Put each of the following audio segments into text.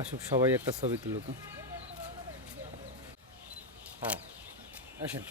আসুক সবাই একটা ছবি তুলুক। হ্যাঁ আসেন।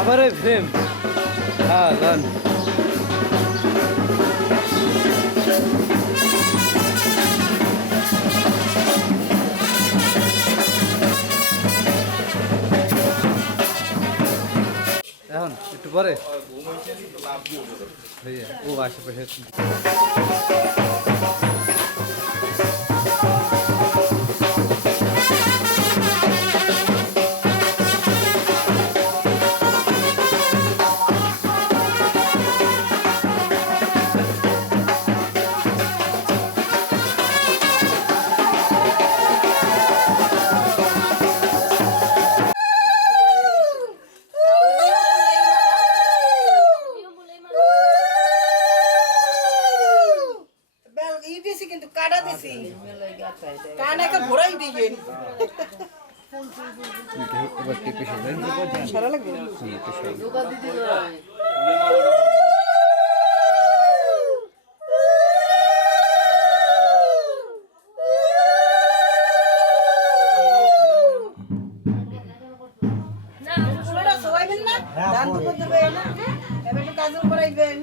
আবার ওই ফ্রেম। হ্যাঁ গান এখন একটু পরে ও আশেপাশে কিন্তু কাটা দিছি কানে কা ঘোরাই দিবেন এবার কি পিছে যাই সারা লাগবে দুধা দিদি নয় না পুরোটা সবাইবেন না দান দুধ দেবেন এবার একটু কাজল করাইবেন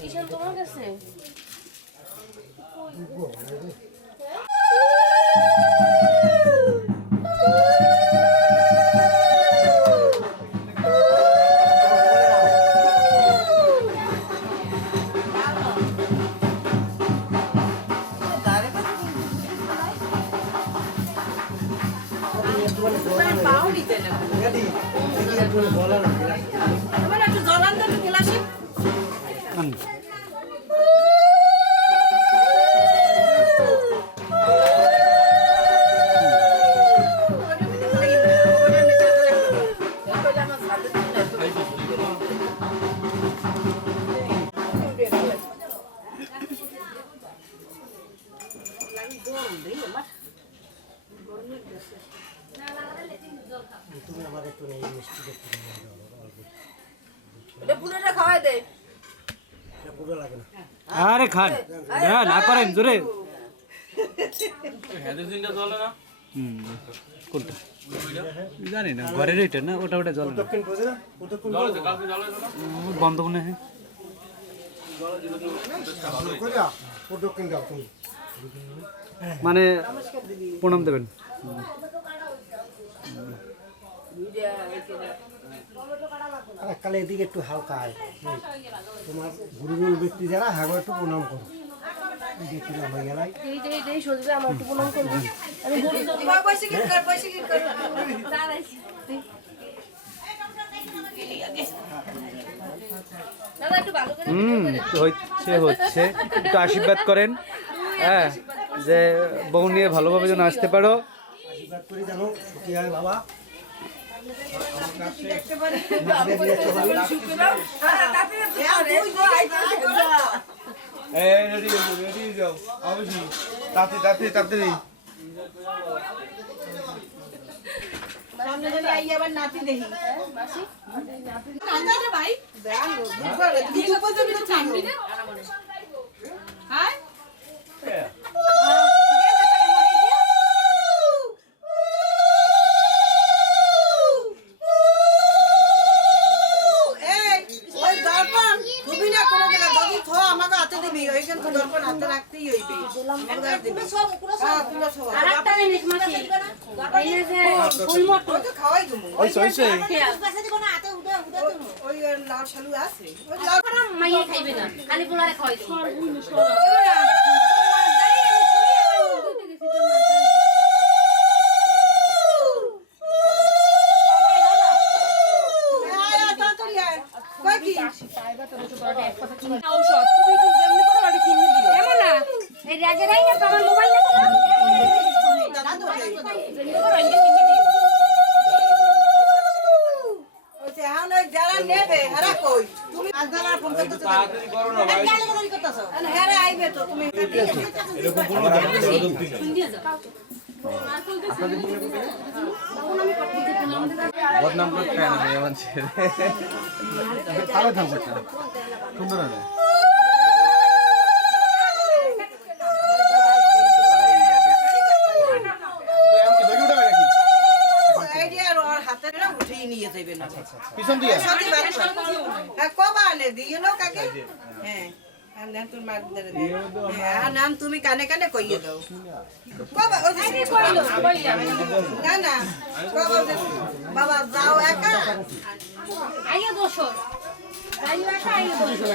কিষান তোমার কাছে তুমি আমার একটু এই মিষ্টি দেখতে এটা পুরোটা খাওয়াই দে এটা পুরো লাগে না আরে খান না করেন জোরে কোনটা জানি না ঘরের এটা না ওটা ওটা জল দক্ষিণ বোঝে না দক্ষিণ বন্ধ মনে হয় দক্ষিণ দাও তুমি মানে প্রণাম দেবেন কালে এদিকে একটু হালকা হয় তোমার গুরুজন ব্যক্তি যারা হাগো একটু প্রণাম করো দেখলাম হয়ে গেলাই এই সজবে আমার একটু প্রণাম করবো আমি পয়সা কি কর পয়সা কি কর দাদা একটু ভালো করে হচ্ছে হচ্ছে একটু আশীর্বাদ করেন, হ্যাঁ, যে বউ নিয়ে ভালোভাবে যেন আসতে পারো। আশীর্বাদ করি জানো সুখী হয় বাবা। সামনে যদি আইয়া আবার নাতি দেখি মাসি ভাই কিছু পর্যন্ত থাকবি না হ্যাঁ খাওয়াই দেবো ওই লাল শালু আছে ওই লাল মাইয়ে খাইবে না খালি পোলারে খাওয়াই দিই যারা নেবে হারা কই তুমি আজদালার ফোন করতেছো হ্যাঁ আইবে তো তুমি বদনাম করতে না মেয়ে মানুষের ভালো থাকবে সুন্দর হবে পিছন দিয়ে হ্যাঁ কবা আনে দিয়ে নো কাকে হ্যাঁ তোর মার নাম তুমি কানে কানে কইয়ে দাও কবা না না কবা বাবা যাও একা আইয়া দোষর আইয়া একা আইয়া দোষর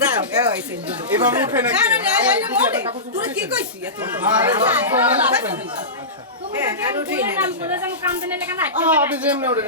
দাও আইছে এভাবে উঠে না তুই কি কইছিস হ্যাঁ আর উঠেই না আপনি যেমন উঠে